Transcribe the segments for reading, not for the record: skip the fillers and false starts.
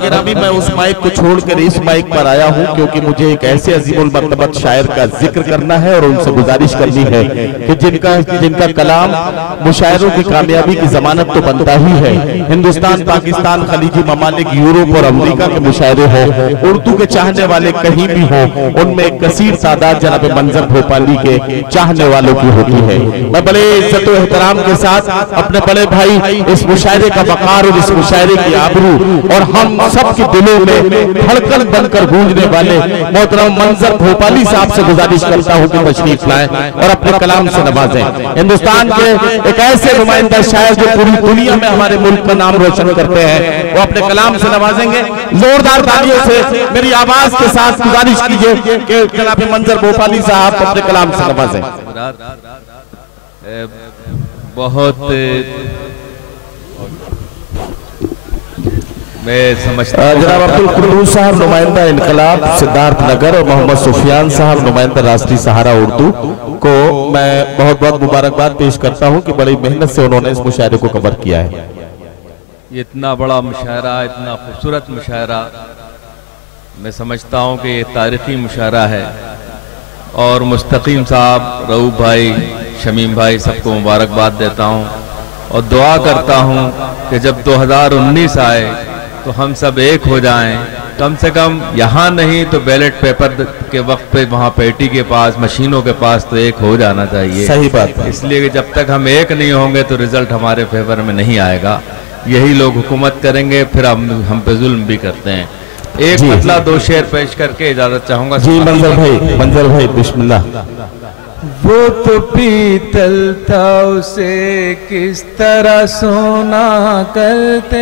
गिरामी, मैं उस माइक को छोड़कर इस माइक पर आया हूं क्योंकि मुझे एक ऐसे अजीमुल मर्तबत शायर का जिक्र करना है और उनसे गुजारिश करनी है कि जिनका कलाम मुशायरों की कामयाबी की जमानत तो बनता ही है। हिंदुस्तान, पाकिस्तान, खलीजी ममालिक, यूरोप और अमेरिका के मुशायरे हो, उर्दू के चाहने वाले कहीं भी हो, उनमें एक कसीर तादाद जनाब मंजर भोपाली के चाहने वालों की होती है। मैं बड़े इज्जत और एहतराम के साथ अपने बड़े भाई इस मुशायरे का वकार और इस मुशायरे की आबरू और हम सबके दिलों में धड़कन बनकर गूंजने वाले मोहतरम मंजर भोपाली साहब से गुजारिश करता हूं कि तशरीफ लाएं और अपने कलाम से नवाजें। हिंदुस्तान के एक ऐसे नुमाइंदा शायर जो पूरी दुनिया में हमारे मुल्क का नाम रोशन करते हैं, वो अपने कलाम से नवाजेंगे। जोरदार तालियों से मेरी आवाज के साथ गुजारिश कीजिए कि जनाब मंजर भोपाली साहब अपने कलाम से नवाजें। बहुत मैं समझता हूं जनाब अब्दुल कुद्दूस साहब नुमाइंदा इनकलाब सिद्धार्थ नगर और मोहम्मद सुफियान साहब नुमाइंदा राष्ट्रीय सहारा उर्दू को मैं बहुत बहुत मुबारकबाद पेश करता हूं कि बड़ी मेहनत से उन्होंने इस मुशायरे को कवर किया है। इतना बड़ा मुशायरा, इतना खूबसूरत मुशायरा, मैं समझता हूं कि ये तारीखी मुशायरा है और मुस्तकीम साहब, रऊफ भाई, शमीम भाई सबको मुबारकबाद देता हूं और दुआ करता हूं कि जब 2019 आए तो हम सब एक हो जाएं, कम से कम यहाँ नहीं तो बैलेट पेपर के वक्त पे वहाँ पेटी के पास, मशीनों के पास तो एक हो जाना चाहिए। सही बात है। इसलिए कि जब तक हम एक नहीं होंगे तो रिजल्ट हमारे फेवर में नहीं आएगा। यही लोग हुकूमत करेंगे, फिर हम पे जुल्म भी करते हैं। एक मतलब दो शेर पेश करके इजाजत चाहूंगा। जी मंजर भाई बिस्मिल्लाह। वो तो पीतल था उसे किस तरह सोना करते,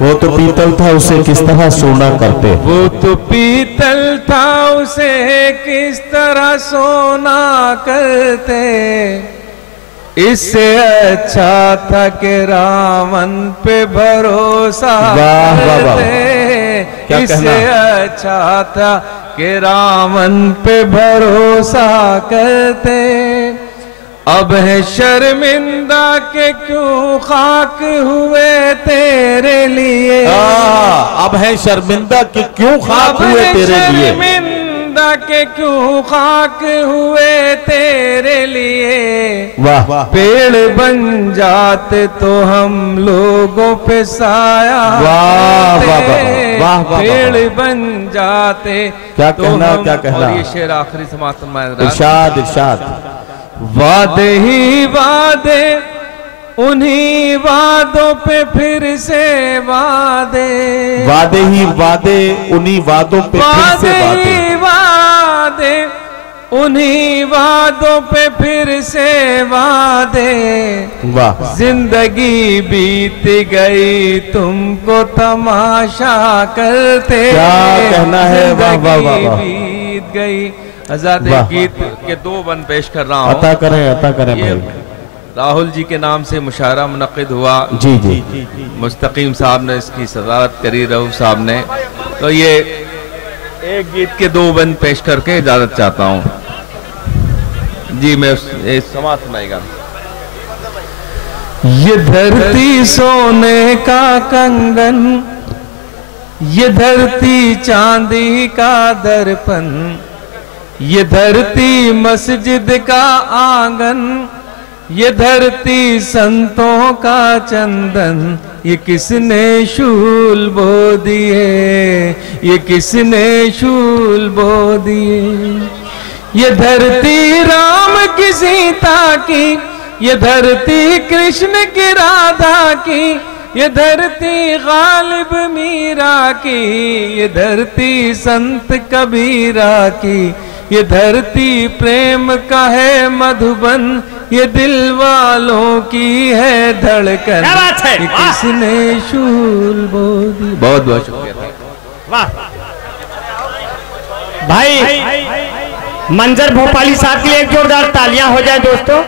वो तो पीतल था उसे किस तरह सोना करते, वो तो पीतल था उसे किस तरह सोना करते, इससे अच्छा था कि रावण पे भरोसा करते, इससे अच्छा था कि रावण पे भरोसा करते। अब है शर्मिंदा के क्यों खाक हुए तेरे लिए, अब है शर्मिंदा के क्यों खाक हुए तेरे लिए, शर्मिंदा के क्यों खाक हुए तेरे लिए। वाह, पेड़ बन जाते तो हम लोगों पे साया, वाह वाह, पेड़ बन जाते। क्या कहना, क्या कहना। और ये शेर आखिरी समाप्त में इरशाद इरशाद। वादे ही वादे, उन्हीं वादों पे फिर से वादे, वादे ही वादे, उन्हीं वादों पे फिर से वादे, उन्हीं वादों पे फिर से वादे। वाह, जिंदगी बीत गई तुमको तमाशा करते, क्या कहना है। वाह वाह वाह, बीत गई। आजाद गीत के 2 बंद पेश कर रहा हूँ। अता करें भाई। राहुल जी के नाम से मुशायरा मुनक़िद हुआ। जी जी, मुस्तकीम साहब ने इसकी सदारत करी, रऊफ साहब ने। तो ये एक गीत के 2 बंद पेश करके इजाजत चाहता हूँ। जी मैं समाप्त सुनाएगा। ये धरती सोने का कंगन, ये धरती चांदी का दर्पण, ये धरती मस्जिद का आंगन, ये धरती संतों का चंदन, ये किसने शूल बो दिए, ये किसने शूल बो दिए। ये धरती राम की सीता की, ये धरती कृष्ण की राधा की, ये धरती गालिब मीरा की, ये धरती संत कबीरा की, ये धरती प्रेम का है मधुबन, ये दिल वालों की है धड़कन, ये किसने शूल बो दी। बहुत बहुत शुक्रिया। वाह भाई, मंजर भोपाली साहब के लिए एक जोरदार तालियां हो जाए दोस्तों।